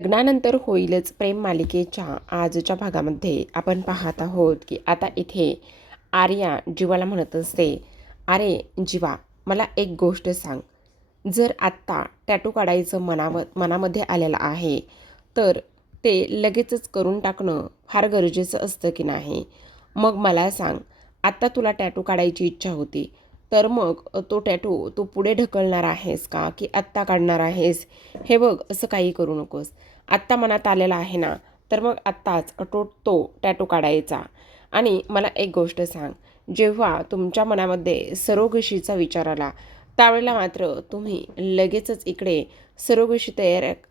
लग्नानंतर होईलच प्रेम मालिकेच्या आजच्या भागामध्ये आपण पाहत आहोत की आता इथे आर्या जीवाला म्हणत असते, अरे जीवा, मला एक गोष्ट सांग. जर आत्ता टॅटू काढायचं मनामध्ये आलेलं आहे तर ते लगेचच करून टाकणं फार गरजेचं असतं की नाही? मग मला सांग, आत्ता तुला टॅटू काढायची इच्छा होती तर मग तो टॅटू तू पुढे ढकलणार आहेस का की आत्ता काढणार आहेस? हे बघ, असं काही करू नकोस. आत्ता मनात आलेला आहे ना, तर मग आत्ताच तो टॅटू काढायचा. आणि मला एक गोष्ट सांग, जेव्हा तुमच्या मनामध्ये सरोगशीचा विचार आला त्यावेळेला मात्र तुम्ही लगेचच इकडे सरोगशी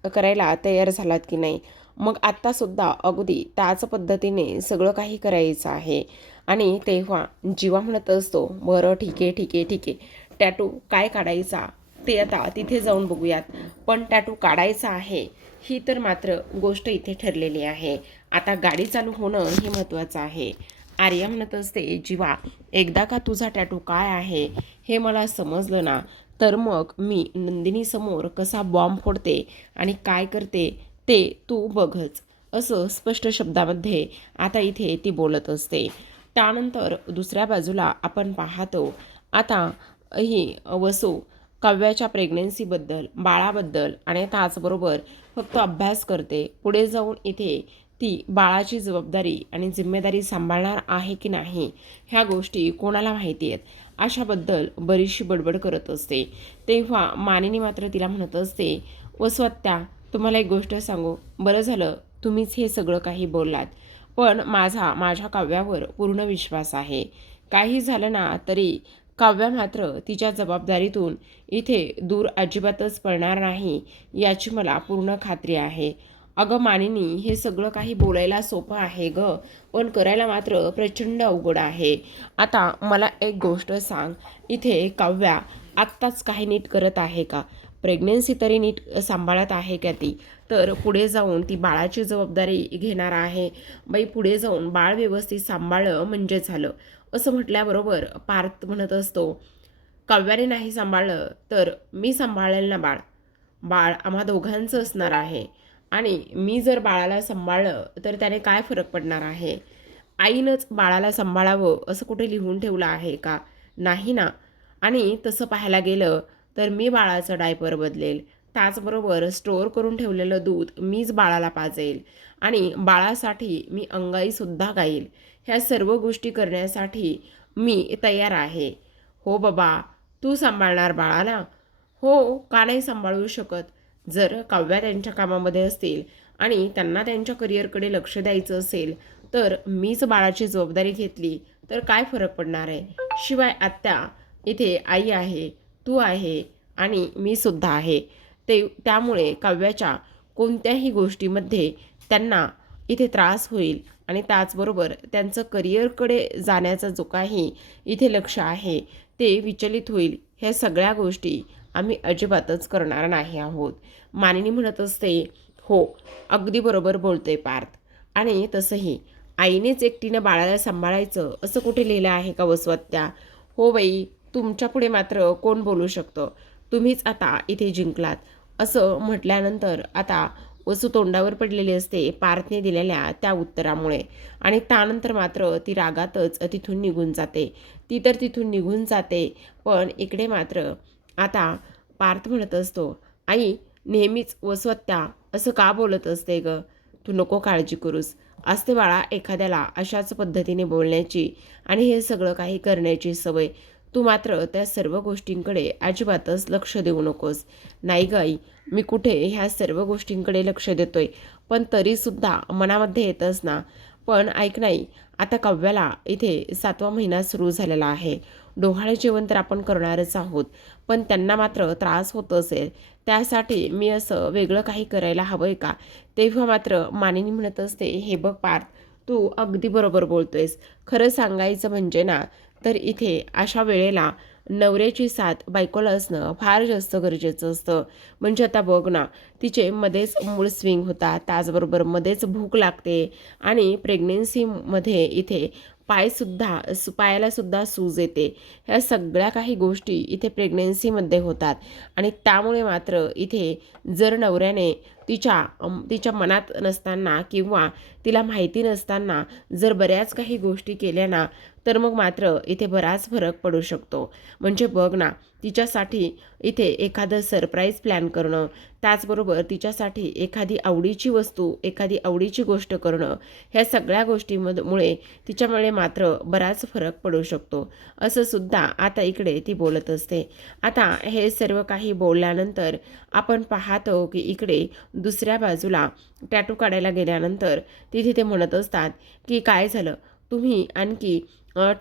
करायला तयार झालात की नाही? मग आत्तासुद्धा अगदी त्याच पद्धतीने सगळं काही करायचं आहे. आणि तेव्हा जीवा म्हणत असतो, बरं ठीक आहे ठीक आहे ठीक आहे, टॅटू काय काढायचा ते आता तिथे जाऊन बघूयात, पण टॅटू काढायचा आहे ही तर मात्र गोष्ट इथे ठरलेली आहे. आता गाडी चालू होणं हे महत्त्वाचं आहे. आर्या म्हणत असते, जीवा, एकदा का तुझा टॅटू काय आहे हे मला समजलं ना, तर मग मी नंदिनीसमोर कसा बॉम्ब फोडते आणि काय करते ते तू बघच. असं स्पष्ट शब्दामध्ये आता इथे ती बोलत असते. त्यानंतर दुसऱ्या बाजूला आपण पाहतो, आता ही वसू काव्याच्या प्रेग्नन्सीबद्दल, बाळाबद्दल आणि त्याचबरोबर फक्त अभ्यास करते. पुढे जाऊन इथे ती बाळाची जबाबदारी आणि जिम्मेदारी सांभाळणार आहे की नाही ह्या गोष्टी कोणाला माहिती आहेत अशाबद्दल बरीचशी बडबड करत असते. तेव्हा मानिनी मात्र तिला म्हणत असते, वसवत्या, तुम्हाला एक गोष्ट सांगू, बरं झालं तुम्हीच हे सगळं काही बोललात, पण माझ्या काव्यावर पूर्ण विश्वास आहे. काही झालं ना तरी काव्या मात्र तिच्या जबाबदारीतून इथे दूर अजिबातच पडणार नाही याची मला पूर्ण खात्री आहे. अगं मानिनी, हे सगळं काही बोलायला सोपं आहे ग, पण करायला मात्र प्रचंड अवघड आहे. आता मला एक गोष्ट सांग, इथे काव्या आत्ताच काही नीट करत आहे का? प्रेग्नेन्सी तरी नीट सांभाळत आहे का ती? तर पुढे जाऊन ती बाळाची जबाबदारी घेणार आहे. बाई, पुढे जाऊन बाळ व्यवस्थित सांभाळलं म्हणजे झालं. असं म्हटल्याबरोबर पार्थ म्हणत असतो, काव्याने नाही सांभाळलं तर मी सांभाळेल ना बाळ. बाळ आम्हा दोघांचं असणार आहे. आणि मी जर बाळाला सांभाळलं तर त्याने काय फरक पडणार आहे? आईनंच बाळाला सांभाळावं असं कुठे लिहून ठेवलं आहे का? नाही ना. आणि तसं पाहायला गेलं तर मी बाळाचं डायपर बदलेल, त्याचबरोबर स्टोअर करून ठेवलेलं दूध मीच बाळाला पाजेल आणि बाळासाठी मी अंगाईसुद्धा गाईल. ह्या सर्व गोष्टी करण्यासाठी मी तयार आहे. हो बाबा, तू सांभाळणार बाळाला? हो, का नाही सांभाळू शकत? जर काव्या त्यांच्या कामामध्ये असतील आणि त्यांना त्यांच्या करिअरकडे लक्ष द्यायचं असेल तर मीच बाळाची जबाबदारी घेतली तर काय फरक पडणार आहे? शिवाय आत्या, इथे आई आहे, तू आहे आणि मी सुद्धा आहे. त्यामुळे काव्याच्या कोणत्याही गोष्टीमध्ये त्यांना इथे त्रास होईल आणि त्याचबरोबर त्यांचं करिअरकडे जाण्याचा जो काही इथे लक्ष आहे ते विचलित होईल. ह्या सगळ्या गोष्टी आम्ही अजिबातच करणार नाही आहोत. मानिनी म्हणत असते, हो, अगदी बरोबर बोलतोय पार्थ. आणि तसंही आईनेच एकटीनं बाळाला सांभाळायचं असं कुठे लिहिलं आहे का वसवत्या? हो बाई, तुमच्यापुढे मात्र कोण बोलू शकतं? तुम्हीच आता इथे जिंकलात. असं म्हटल्यानंतर आता वसू तोंडावर पडलेली असते पार्थने दिलेल्या त्या उत्तरामुळे. आणि त्यानंतर मात्र ती रागातच तिथून निघून जाते. ती तर तिथून निघून जाते, पण इकडे मात्र आता पार्थ म्हणत असतो, आई, नेहमीच वसवत्या असं का बोलत असते ग? तू नको काळजी करूस. असते बाळा एखाद्याला अशाच पद्धतीने बोलण्याची आणि हे सगळं काही करण्याची सवय. तू मात्र त्या सर्व गोष्टींकडे अजिबातच लक्ष देऊ नकोस. नाही ग आई, मी कुठे ह्या सर्व गोष्टींकडे लक्ष देतोय, पण तरीसुद्धा मनामध्ये येतच ना. पण ऐक नाही, आता काव्याला इथे 7वा महिना सुरू झालेला आहे. डोहाळे जेवण तर आपण करणारच आहोत, पण त्यांना मात्र त्रास होत असेल त्यासाठी मी असं वेगळं काही करायला हवं आहे का? तेव्हा मात्र मानिनी म्हणत असते, हे बघ पार्थ, तू अगदी बरोबर बोलतोयस. खरं सांगायचं म्हणजे ना, तर इथे अशा वेळेला नवऱ्याची साथ बायकोला असणं फार जास्त गरजेचं असतं. म्हणजे आता बघ ना, तिचे मध्येच मूड स्विंग होतात, त्याचबरोबर मध्येच भूक लागते आणि प्रेग्नेन्सीमध्ये इथे पायालासुद्धा सूज येते. ह्या सगळ्या काही गोष्टी इथे प्रेग्नेन्सीमध्ये होतात आणि त्यामुळे मात्र इथे जर नवऱ्याने तिच्या मनात नसताना किंवा तिला माहिती नसताना जर बऱ्याच काही गोष्टी केल्या ना, तर मग मात्र इथे बराच फरक पडू शकतो. म्हणजे बघ ना, तिच्यासाठी इथे एखादं सरप्राईज प्लॅन करणं, त्याचबरोबर तिच्यासाठी एखादी आवडीची वस्तू, एखादी आवडीची गोष्ट करणं, ह्या सगळ्या गोष्टींमुळे तिच्यामुळे मात्र बराच फरक पडू शकतो, असं सुद्धा आता इकडे ती बोलत असते. आता हे सर्व काही बोलल्यानंतर आपण पाहतो की इकडे दुसऱ्या बाजूला टॅटू काढायला गेल्यानंतर तिथे ते म्हणत असतात की काय झालं, तुम्ही आणखी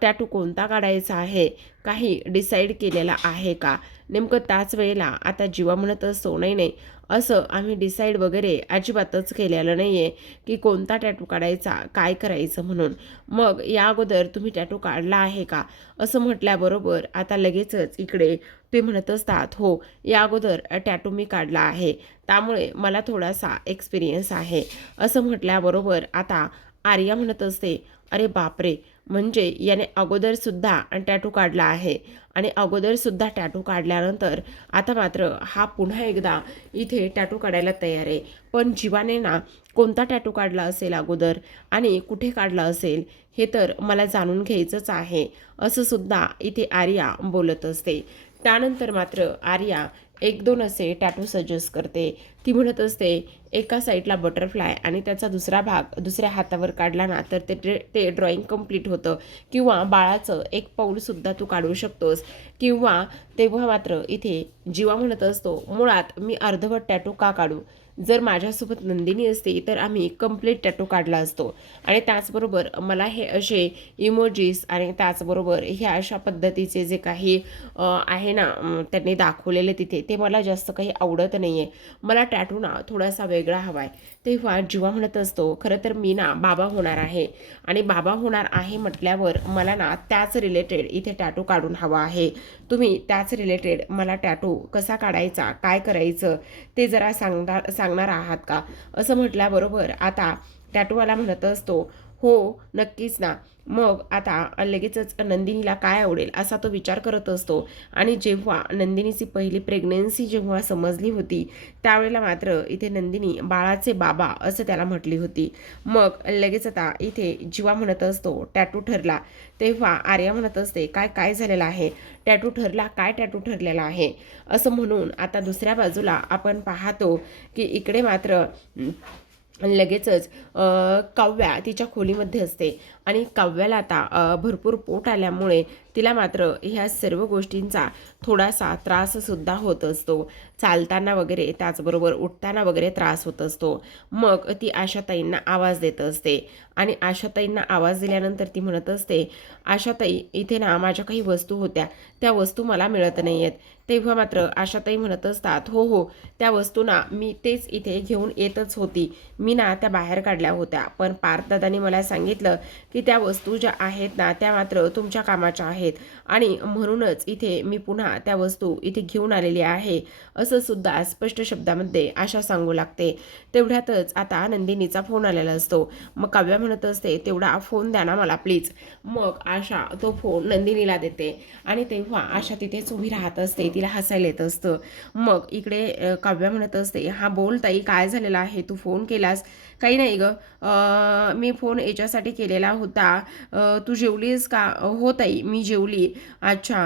टॅटू कोणता काढायचा आहे काही डिसाईड केलेला आहे का? नेमकं त्याच वेळेला आता जीवा म्हणत असतो, नाही नाही, असं आम्ही डिसाईड वगैरे अजिबातच केलेलं नाही आहे की कोणता टॅटू काढायचा, काय करायचं म्हणून. मग या अगोदर तुम्ही टॅटू काढला आहे का? असं म्हटल्याबरोबर आता लगेचच इकडे ते म्हणत असतात, हो, या अगोदर टॅटू मी काढला आहे, त्यामुळे मला थोडासा एक्सपिरियन्स आहे. असं म्हटल्याबरोबर आता आर्या म्हणत असते, अरे बापरे, म्हणजे याने अगोदरसुद्धा टॅटू काढला आहे आणि अगोदरसुद्धा टॅटू काढल्यानंतर आता मात्र हा पुन्हा एकदा इथे टॅटू काढायला तयार आहे. पण जीवाने ना कोणता टॅटू काढला असेल अगोदर आणि कुठे काढला असेल हे तर मला जाणून घ्यायचंच आहे, असं सुद्धा इथे आर्या बोलत असते. त्यानंतर मात्र आर्या एक दोन असे टॅटू सजेस्ट करते. ती म्हणत असते, एका साईडला बटरफ्लाय आणि त्याचा दुसरा भाग दुसऱ्या हातावर काढला ना तर ते ड्रॉइंग कंप्लीट होतं. किंवा बाळाचं एक पाऊलसुद्धा तू काढू शकतोस. किंवा तेव्हा मात्र इथे जीवा म्हणत असतो, मुळात मी अर्धवट टॅटू का काढू? जर माझ्यासोबत नंदिनी असते तर आम्ही कंप्लीट टॅटू काढला असतो. आणि त्याचबरोबर मला हे असे इमोजीस आणि त्याचबरोबर ह्या अशा पद्धतीचे जे काही आहे ना त्यांनी दाखवलेले तिथे, ते मला जास्त काही आवडत नाही आहे. मला टॅटू ना थोडासा वेगळा हवा आहे. तेव्हा जीवा म्हणत असतो, खरं तर मी ना बाबा होणार आहे आणि बाबा होणार आहे म्हटल्यावर मला ना त्याच रिलेटेड इथे टॅटू काढून हवा आहे. तुम्ही त्याच रिलेटेड मला टॅटू कसा काढायचा, काय करायचं ते जरा सांगणार आहात का? असं म्हटल्याबरोबर आता टॅटूवाला म्हणत असतो, हो नक्कीच ना. मग आता लगेचच नंदिनीला काय आवडेल असा तो विचार करत असतो. आणि जेव्हा नंदिनीची पहिली प्रेग्नन्सी जेव्हा समजली होती त्यावेळेला मात्र इथे नंदिनी बाळाचे बाबा असं त्याला म्हटली होती. मग लगेच आता इथे जीवा म्हणत असतो, टॅटू ठरला. तेव्हा आर्या म्हणत असते, काय काय झालेलं आहे? टॅटू ठरला, काय टॅटू ठरलेला आहे? असं म्हणून आता दुसऱ्या बाजूला आपण पाहतो की इकडे मात्र लगेचच काव्या तिच्या खोलीमध्ये असते आणि काव्याला आता भरपूर पोट आल्यामुळे तिला मात्र ह्या सर्व गोष्टींचा थोडासा त्राससुद्धा होत असतो. चालताना वगैरे त्याचबरोबर उठताना वगैरे त्रास होत असतो. मग ती आशाताईंना आवाज देत असते आणि आशाताईंना आवाज दिल्यानंतर ती म्हणत असते, आशाताई, इथे ना माझ्या काही वस्तू होत्या, त्या वस्तू मला मिळत नाही आहेत. तेव्हा मात्र आशाताई म्हणत असतात, हो हो, त्या वस्तू ना मी तेच इथे घेऊन येतच होती. मी ना त्या बाहेर काढल्या होत्या, पण पार्थदादांनी मला सांगितलं की त्या वस्तू ज्या आहेत ना त्या मात्र तुमच्या कामाच्या आहेत आणि म्हणूनच इथे मी पुन्हा त्या वस्तू इथे घेऊन आलेली आहे, असं सुद्धा स्पष्ट शब्दामध्ये आशा सांगू लागते. तेवढ्यातच आता नंदिनीचा फोन आलेला असतो. मग काव्या म्हणत असते, तेवढा फोन द्या ना मला प्लीज. मग आशा तो फोन नंदिनीला देते आणि तेव्हा आशा तिथेच उभी राहत असते. तिला हसायला येत असतं. मग इकडे काव्या म्हणत असते, हा बोल ताई, काय झालेलं आहे? तू फोन केलास? काही नाही ग, मी फोन याच्यासाठी केलेला होता, तू जेवलीस का? हो ताई, मी जेवली. अच्छा,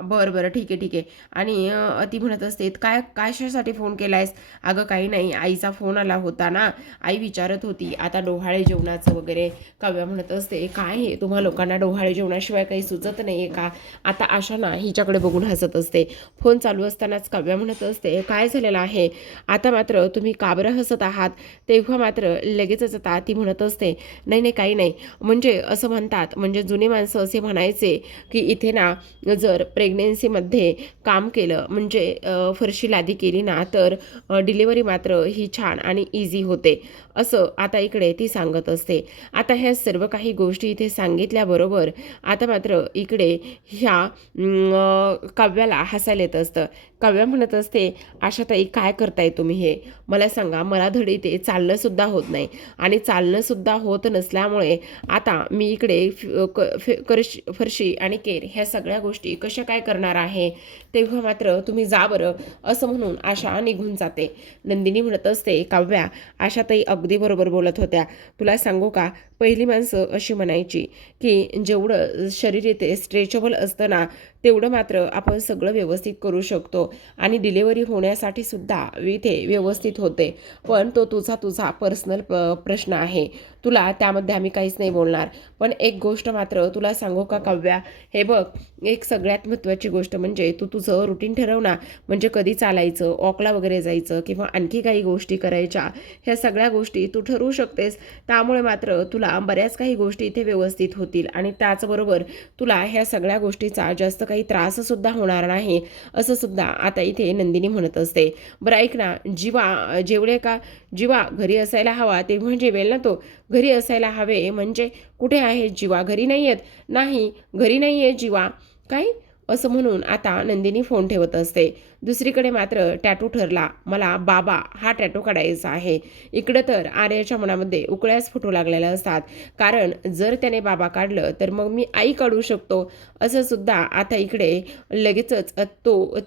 बरं बरं, ठीक आहे ठीक आहे. आणि ती म्हणत असते, काय कशासाठी फोन केलायस? अगं काही नाही, आईचा फोन आला होता ना, आई विचारत होती आता डोहाळे जेवणाचं वगैरे. काव्या म्हणत असते, काय हे तुम्हा लोकांना डोहाळे जेवणाशिवाय काही सुचत नाही आहे का? आता आशा ना हिच्याकडे बघून हसत असते. फोन चालू असतानाच काव्या म्हणत असते, काय झालेलं आहे? आता मात्र तुम्ही का बरं हसत आहात? तेव्हा मात्र लगेचच आता ती म्हणत असते, नाही नाही काही नाही, म्हणजे असं म्हणतात, म्हणजे जुने माणसं असे म्हणायचे सांगायचे की इथे ना जर प्रेग्नेन्सीमध्ये काम केलं म्हणजे फरशी लादी केली ना तर डिलिव्हरी मात्र ही छान आणि इझी होते असं आता इकडे ती सांगत असते. आता ह्या सर्व काही गोष्टी इथे सांगितल्याबरोबर आता मात्र इकडे ह्या काव्याला हसायला येत असतं. काव्या म्हणत असते, आशाताई काय करताय तुम्ही हे मला सांगा. मला धडी ते चालणंसुद्धा होत नाही आणि चालणंसुद्धा होत नसल्यामुळे आता मी इकडे फरशी आणि केर ह्या सगळ्या गोष्टी कशा काय करणार आहे. तेव्हा मात्र तुम्ही जा बरं असं म्हणून आशा निघून जाते. नंदिनी म्हणत असते, काव्या आशाताई अगदी बरोबर बोलत होत्या. तुला सांगू का, पहिली माणसं अशी म्हणायची की जेवढं शरीर इथे स्ट्रेचेबल असतं ना तेवढं मात्र आपण सगळं व्यवस्थित करू शकतो आणि डिलिव्हरी होण्यासाठी सुद्धा इथे व्यवस्थित होते. पण तो तुझा पर्सनल प्रश्न आहे. तुला त्यामध्ये आम्ही काहीच नाही बोलणार. पण एक गोष्ट मात्र तुला सांगू का काव्या, हे बघ, एक सगळ्यात महत्त्वाची गोष्ट म्हणजे तू तुझं रुटीन ठरव ना. म्हणजे कधी चालायचं, वॉकला वगैरे जायचं किंवा आणखी काही गोष्टी करायच्या, ह्या सगळ्या गोष्टी तू ठरवू शकतेस. त्यामुळे मात्र तुला बऱ्याच काही गोष्टी इथे व्यवस्थित होतील आणि त्याचबरोबर तुला ह्या सगळ्या गोष्टीचा जास्त काही त्राससुद्धा होणार नाही असं सुद्धा आता इथे नंदिनी म्हणत असते. बरं ऐक ना, जीवा जेवढे का जीवा घरी असायला हवा तेव्हा जेवेल ना तो. घरी असायला हवे म्हणजे कुठे आहे जीवा, घरी नाही आहेत. नाही, घरी नाही आहे जीवा. काय असं म्हणून आता नंदिनी फोन ठेवत असते. दुसरीकडे मात्र टॅटू ठरला. मला बाबा हा टॅटू काढायचा आहे. इकडं तर आर्याच्या मनामध्ये उकळ्याच फुटू लागलेल्या असतात. कारण जर त्याने बाबा काढलं तर मग मी आई काढू शकतो असं सुद्धा आता इकडे लगेचच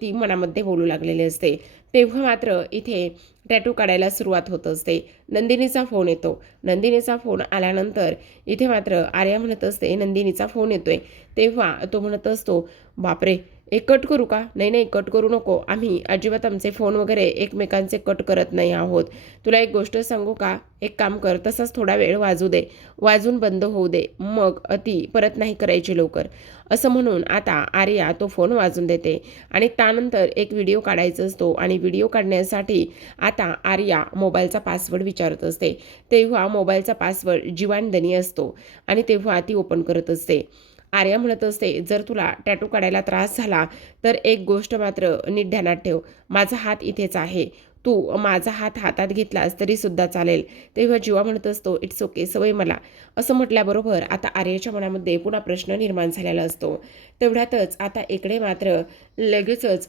ती मनामध्ये बोलू लागलेली असते. तेव्हा मात्र इथे टॅटू काढायला सुरुवात होत असते. नंदिनीचा फोन येतो. नंदिनीचा फोन आल्यानंतर इथे मात्र आर्या म्हणत असते, नंदिनीचा फोन येतोय. तेव्हा तो म्हणत असतो, बापरे, एक कट करू का? नाही नाही, कट करू नको. आम्ही अजिबात आमचे फोन वगैरे एकमेकांचे कट करत नाही आहोत. तुला एक गोष्ट सांगू का, एक काम कर, तसाच थोडा वेळ वाजू दे, वाजून बंद होऊ दे, मग ती परत नाही करायची लवकर असं म्हणून आता आर्या तो फोन वाजून देते. आणि त्यानंतर एक व्हिडिओ काढायचा असतो आणि व्हिडिओ काढण्यासाठी आता आर्या मोबाईलचा पासवर्ड विचारत असते. तेव्हा मोबाईलचा पासवर्ड जीवानंदनी असतो आणि तेव्हा ती ओपन करत असते. आर्या म्हणत असते, जर तुला टॅटू काढायला त्रास झाला तर एक गोष्ट मात्र नीट ध्यानात ठेव, माझा हात इथेच आहे. तू माझा हात हातात घेतलास तरी सुद्धा चालेल. तेव्हा जीवा म्हणत असतो, इट्स ओके, सवय मला. असं म्हटल्याबरोबर आता आर्याच्या मनामध्ये पुन्हा प्रश्न निर्माण झालेला असतो. तेवढ्यातच आता इकडे मात्र लगेचच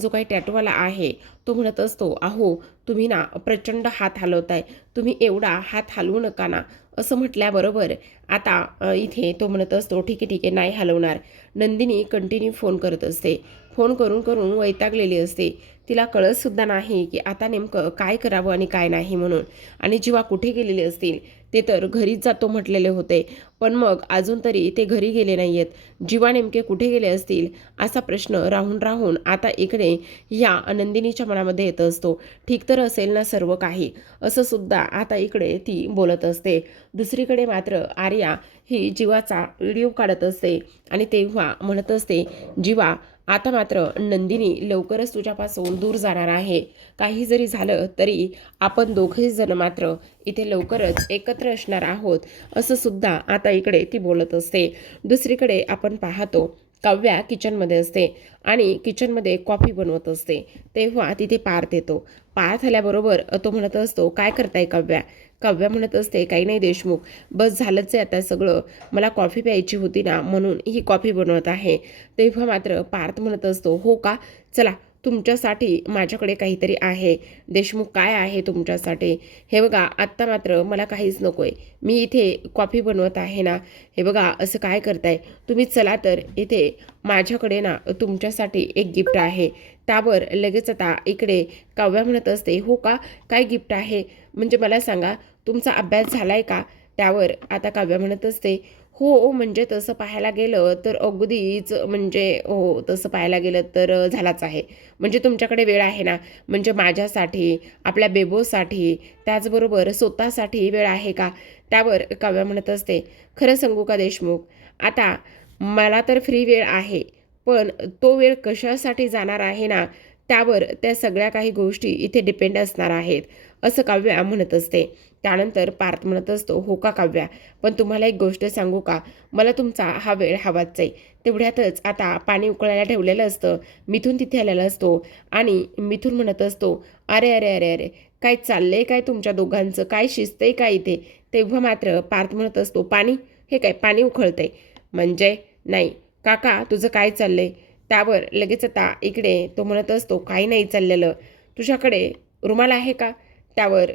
जो काही टॅटूवाला आहे तो म्हणत असतो, अहो तुम्ही ना प्रचंड हात हलवताय, तुम्ही एवढा हात हलवू नका ना असं म्हटल्याबरोबर आता इथे तो म्हणत असतो, ठीक आहे नाही हलवणार. नंदिनी कंटिन्यू फोन करत असते. फोन करून करून वैतागलेली असते. तिला कळतसुद्धा नाही की आता नेमकं काय करावं आणि काय नाही म्हणून. आणि जीवा कुठे गेलेले असतील, ते तर घरीच जातो म्हटलेले होते, पण मग अजून तरी ते घरी गेले नाही आहेत. जीवा नेमके कुठे गेले असतील असा प्रश्न राहून राहून आता इकडे या नंदिनीच्या मनामध्ये येत असतो. ठीक तर असेल ना सर्व काही असं सुद्धा आता इकडे ती बोलत असते. दुसरीकडे मात्र आर्या ही जीवाचा व्हिडिओ काढत असते आणि तेव्हा म्हणत असते, जीवा आता मात्र नंदिनी लवकरच तुझ्यापासून दूर जाणार आहे. काही जरी झालं तरी आपण दोघे जण मात्र इथे लवकरच एकत्र असणार आहोत असं सुद्धा आता इकडे ती बोलत असते. दुसरीकडे आपण पाहतो काव्या किचनमध्ये असते आणि किचनमध्ये कॉफी बनवत असते. तेव्हा तिथे पार्थ येतो. पार्थ आल्याबरोबर तो म्हणत असतो, काय करताय काव्या? काव्या म्हणत असते, काही नाही देशमुख, बस झालंच आहे आता सगळं, मला कॉफी प्यायची होती ना म्हणून ही कॉफी बनवत आहे. तेव्हा मात्र पार्थ म्हणत असतो, हो का, चला तुमच्यासाठी माझ्याकडे काहीतरी आहे. देशमुख, काय आहे तुमच्यासाठी? हे बघा, आत्ता मात्र मला काहीच नको आहे, मी इथे कॉफी बनवत आहे ना. हे बघा असं काय करताय तुम्ही, चला तर इथे माझ्याकडे ना तुमच्यासाठी एक गिफ्ट आहे. त्यावर लगेच आता इकडे काव्या म्हणत असते, हो का, काय गिफ्ट आहे म्हणजे मला सांगा, तुमचा अभ्यास झालाय का? त्यावर आता काव्या म्हणत असते, हो म्हणजे तसं पाहायला गेलं तर अगदीच म्हणजे हो तसं पाहायला गेलं तर झालाच आहे. म्हणजे तुमच्याकडे वेळ आहे ना, म्हणजे माझ्यासाठी, आपल्या बेबोसाठी, त्याचबरोबर स्वतःसाठी वेळ आहे का? त्यावर काव्या म्हणत असते, खरं सांगू का देशमुख, आता मला तर फ्री वेळ आहे, पण तो वेळ कशासाठी जाणार आहे ना, त्यावर त्या सगळ्या काही गोष्टी इथे डिपेंड असणार आहेत. असं काव्या म्हणत असते. त्यानंतर पार्थ म्हणत असतो, हो का काव्या, पण तुम्हाला एक गोष्ट सांगू का, मला तुमचा हा वेळ हवाच आहे. तेवढ्यातच आता पाणी उकळायला ठेवलेलं असतं. मिथून तिथे आलेला असतो आणि मिथून म्हणत असतो, अरे अरे अरे अरे, काय चाललंय काय तुमच्या दोघांचं, काय शिजतंय काय इथे. तेव्हा मात्र पार्थ म्हणत असतो, पाणी, हे काय पाणी उकळतंय म्हणजे, नाही काका तुझं काय चाललंय. त्यावर लगेच आता इकडे तो म्हणत असतो, काही नाही चाललेलं, तुझ्याकडे रुमाल आहे का. त्यावर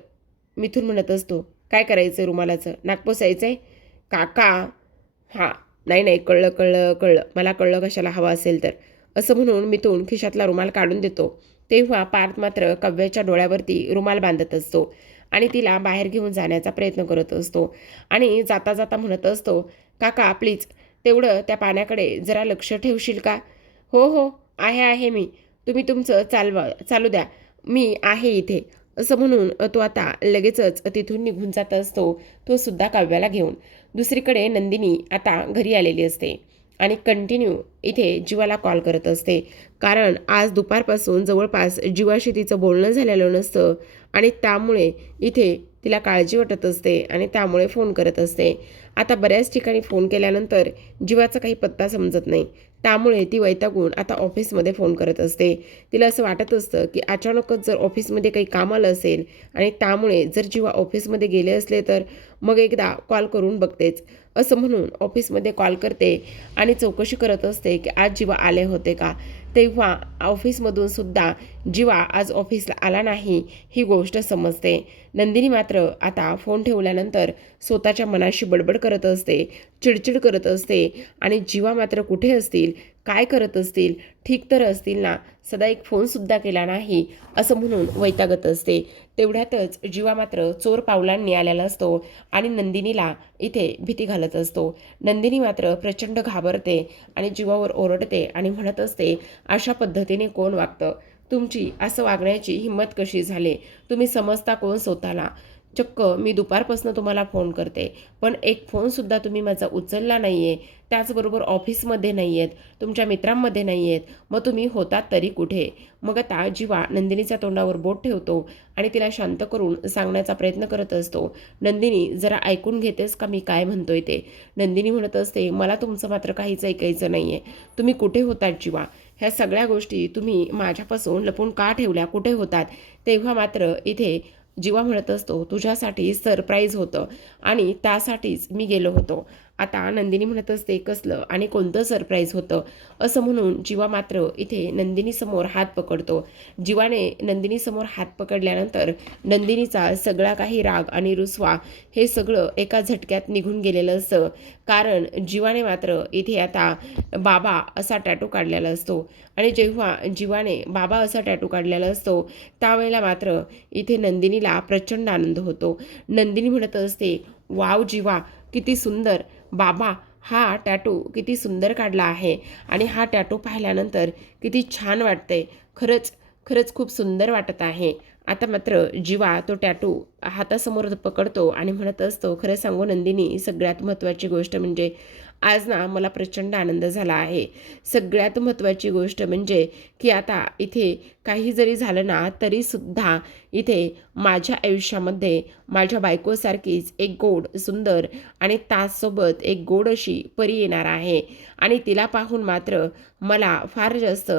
मिथून म्हणत असतो, काय करायचं रुमालाचं, नाक पुसायचंय काका. हां, नाही नाही, कळलं कळलं कळलं, मला कळलं कशाला हवा असेल तर. असं म्हणून मिथून खिशातला रुमाल काढून देतो. तेव्हा पार्थ मात्र काव्याच्या डोळ्यावरती रुमाल बांधत असतो आणि तिला बाहेर घेऊन जाण्याचा प्रयत्न करत असतो आणि जाता जाता म्हणत असतो, काका प्लीज तेवढं त्या पाण्याकडे जरा लक्ष ठेवशील का. हो हो, आहे मी, तुम्ही तुमचं चालू द्या, मी आहे इथे. असं म्हणून तो आता लगेचच तिथून निघून जात असतो, तो सुद्धा काव्याला घेऊन. दुसरीकडे नंदिनी आता घरी आलेली असते आणि कंटिन्यू इथे जीवाला कॉल करत असते, कारण आज दुपारपासून जवळपास जीवाशी तिचं बोलणं झालेलं नसतं आणि त्यामुळे इथे तिला काळजी वाटत असते आणि त्यामुळे फोन करत असते. आता बऱ्याच ठिकाणी फोन केल्यानंतर जीवाचा काही पत्ता समजत नाही, त्यामुळे ती वैतागून आता ऑफिसमध्ये फोन करत असते. तिला असं वाटत असतं की अचानकच जर ऑफिसमध्ये काही काम आलं असेल आणि त्यामुळे जर जीवा ऑफिसमध्ये गेले असले तर मग एकदा कॉल करून बघतेच. असं म्हणून ऑफिसमध्ये कॉल करते आणि चौकशी करत असते की आज जीवा आले होते का. तेव्हा ऑफिसमधून सुद्धा जीवा आज ऑफिसला आला नाही ही गोष्ट समजते. नंदिनी मात्र आता फोन ठेवल्यानंतर स्वतःच्या मनाशी बडबड करत असते, चिडचिड करत असते आणि जीवा मात्र कुठे असतील, काय करत असतील, ठीक तर असतील ना, सदा एक फोनसुद्धा केला नाही असं म्हणून वैतागत असते. तेवढ्यातच जीवा मात्र चोर पावलांनी आलेला असतो आणि नंदिनीला इथे भीती घालत असतो. नंदिनी मात्र प्रचंड घाबरते आणि जीवावर ओरडते आणि म्हणत असते, अशा पद्धतीने कोण वागतं, तुमची असं वागण्याची हिंमत कशी झाली, तुम्ही समजता कोण स्वतःला. चक्क मी दुपारपासून तुम्हाला फोन करते, पण एक फोनसुद्धा तुम्ही माझा उचलला नाही आहे. त्याचबरोबर ऑफिसमध्ये नाही आहेत, तुमच्या मित्रांमध्ये नाही आहेत, मग तुम्ही होतात तरी कुठे. मग आता जीवा नंदिनीच्या तोंडावर बोट ठेवतो आणि तिला शांत करून सांगण्याचा प्रयत्न करत असतो, नंदिनी जरा ऐकून घेतेस का मी काय म्हणतोय ते. नंदिनी म्हणत असते, मला तुमचं मात्र काहीच ऐकायचं नाही आहे. तुम्ही कुठे होतात जीवा, ह्या सगळ्या गोष्टी तुम्ही माझ्यापासून लपून का ठेवल्या, कुठे होतात. तेव्हा मात्र इथे जीवा म्हणत असतो, तुझ्यासाठी सरप्राईज होतं आणि त्यासाठीच मी गेलो होतो. आता नंदिनी म्हणत असते, कसलं आणि कोणतं सरप्राईज होतं. असं म्हणून जीवा मात्र इथे नंदिनीसमोर हात पकडतो. जीवाने नंदिनीसमोर हात पकडल्यानंतर नंदिनीचा सगळा काही राग आणि रुसवा हे सगळं एका झटक्यात निघून गेलेलं असतं, कारण जीवाने मात्र इथे आता बाबा असा टॅटू काढलेला असतो आणि जेव्हा जीवाने बाबा असा टॅटू काढलेला असतो त्यावेळेला मात्र इथे नंदिनीला प्रचंड आनंद होतो. नंदिनी म्हणत असते, वाव जीवा, किती सुंदर, बाबा हा टॅटू किती सुंदर काढला आहे आणि हा टॅटू पाहिल्यानंतर किती छान वाटतंय, खरंच खरंच खूप सुंदर वाटत आहे. आता मात्र जीवा तो टॅटू हातासमोर पकडतो आणि म्हणत असतो, खरं सांगू नंदिनी, सगळ्यात महत्त्वाची गोष्ट म्हणजे आज ना मला प्रचंड आनंद झाला आहे. सगळ्यात महत्त्वाची गोष्ट म्हणजे की आता इथे काही जरी झालं ना तरीसुद्धा इथे माझ्या आयुष्यामध्ये माझ्या बायकोसारखीच एक गोड सुंदर आणि त्याचसोबत एक गोड अशी परी येणार आहे आणि तिला पाहून मात्र मला फार जास्त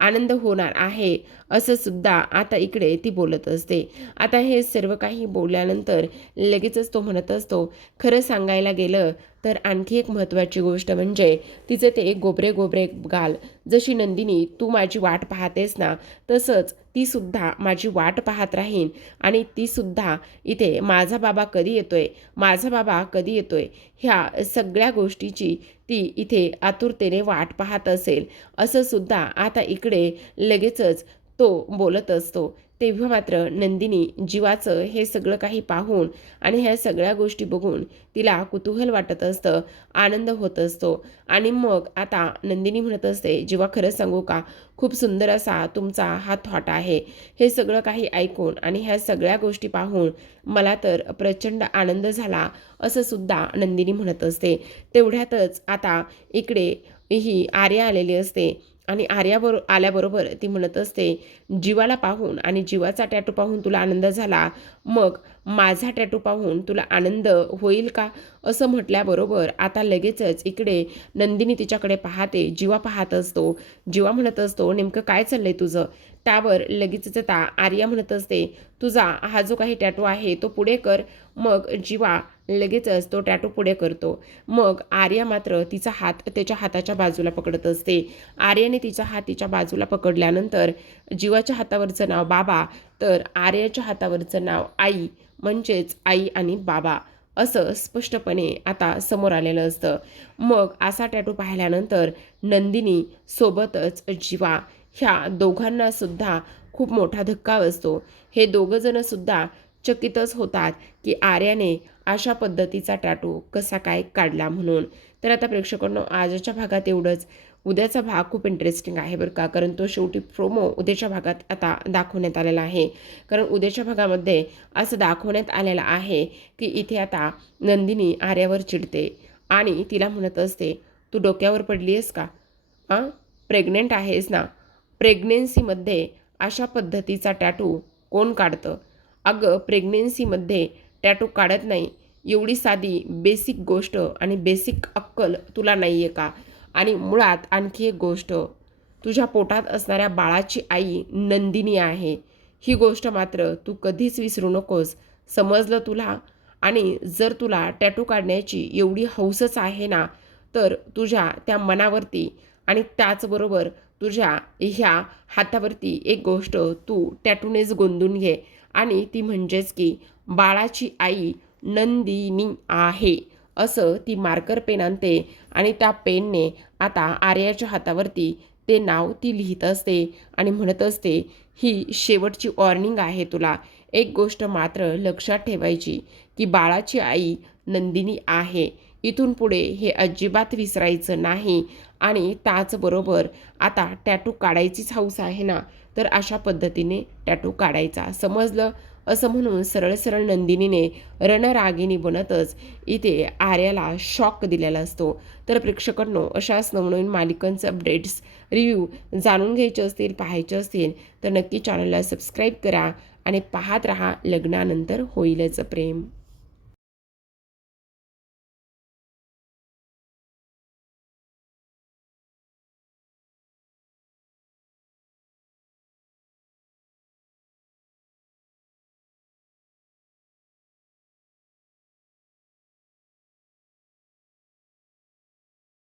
आनंद होणार आहे, असं सुद्धा आता इकडे ती बोलत असते. आता हे सर्व काही बोलल्यानंतर लगेचच तो म्हणत असतो, खरं सांगायला गेलं तर आणखी एक महत्त्वाची गोष्ट म्हणजे तिचं ते गोबरे गोबरे गाल. जशी नंदिनी तू माझी वाट पाहतेस ना, तसंच तीसुद्धा माझी वाट पाहत राहीन आणि तीसुद्धा इथे माझा बाबा कधी येतोय, माझा बाबा कधी येतोय, ह्या सगळ्या गोष्टीची ती इथे आतुरतेने वाट पाहत असेल, असं सुद्धा आता इकडे लगेचच तो बोलत असतो. तेव्हा मात्र नंदिनी जीवाचं हे सगळं काही पाहून आणि ह्या सगळ्या गोष्टी बघून तिला कुतूहल वाटत असतं, आनंद होत असतो आणि मग आता नंदिनी म्हणत असते, जीवा खरं सांगू का, खूप सुंदर असा तुमचा हा थॉट आहे. हे सगळं काही ऐकून आणि ह्या सगळ्या गोष्टी पाहून मला तर प्रचंड आनंद झाला, असं सुद्धा नंदिनी म्हणत असते. तेवढ्यातच आता इकडे ही आर्या आलेली असते आणि आल्याबरोबर ती म्हणत असते, जीवाला पाहून आणि जीवाचा टॅटू पाहून तुला आनंद झाला, मग माझा टॅटू पाहून तुला आनंद होईल का? असं म्हटल्याबरोबर आता लगेचच इकडे नंदिनी तिच्याकडे पाहते. जीवा पाहत असतो. जीवा म्हणत असतो, नेमकं काय चाललंय तुझं? त्यावर लगेचच आता आर्या म्हणत असते, तुझा हा जो काही टॅटू आहे तो पुढे कर. मग जीवा लगेचच तो टॅटू पुढे करतो. मग आर्या मात्र तिचा हात त्याच्या हाताच्या बाजूला पकडत असते. आर्याने तिचा हात तिच्या बाजूला पकडल्यानंतर जीवाच्या हातावरचं नाव बाबा, तर आर्याच्या हातावरचं नाव आई, म्हणजेच आई आणि बाबा असं स्पष्टपणे आता समोर आलेलं असतं. मग असा टॅटू पाहिल्यानंतर नंदिनी सोबतच जीवा ह्या दोघांना सुद्धा खूप मोठा धक्का बसतो. हे दोघं जण सुद्धा चकितच होतात की आर्याने अशा पद्धतीचा टॅटू कसा काय काढला म्हणून. तर आता प्रेक्षकांनो, आजच्या भागात एवढंच. उद्याचा भाग खूप इंटरेस्टिंग आहे बरं का, कारण तो शेवटी प्रोमो उद्याच्या भागात आता दाखवण्यात आलेला आहे. कारण उद्याच्या भागामध्ये असं दाखवण्यात आलेलं आहे की इथे आता नंदिनी आर्यावर चिडते आणि तिला म्हणत असते, तू डोक्यावर पडली आहेस का? प्रेग्नेंट आहेस ना? प्रेग्नेन्सीमध्ये अशा पद्धतीचा टॅटू कोण काढतं? अगं, प्रेग्नेन्सीमध्ये टॅटू काढत नाही, एवढी साधी बेसिक गोष्ट आणि बेसिक अक्कल तुला नाही आहे का? आणि मुळात आणखी एक गोष्ट, तुझ्या पोटात असणाऱ्या बाळाची आई नंदिनी आहे, ही गोष्ट मात्र तू कधीच विसरू नकोस, समजलं तुला? आणि जर तुला टॅटू काढण्याची एवढी हौसच आहे ना, तर तुझ्या त्या मनावरती आणि त्याचबरोबर तुझ्या ह्या हातावरती एक गोष्ट तू टॅटूनेच गोंदून घे, आणि ती म्हणजेच की बाळाची आई नंदिनी आहे, असं ती मार्कर पेन आणते आणि त्या पेनने आता आर्याच्या हातावरती ते नाव ती लिहित असते आणि म्हणत असते, ही शेवटची वॉर्निंग आहे तुला. एक गोष्ट मात्र लक्षात ठेवायची की बाळाची आई नंदिनी आहे. इथून पुढे हे अजिबात विसरायचं नाही. आणि त्याचबरोबर आता टॅटू काढायचीच हौस आहे ना, तर अशा पद्धतीने टॅटू काढायचा, समजलं? असं म्हणून सरळ सरळ नंदिनीने रणरागिणी बनतच इथे आर्याला शॉक दिलेला असतो. तर प्रेक्षकांनो, अशाच नवनवीन मालिकांचे अपडेट्स, रिव्ह्यू जाणून घ्यायचे असतील, पाहायचे असतील तर नक्की चॅनलला सबस्क्राईब करा आणि पाहत रहा लग्नानंतर होईलच प्रेम.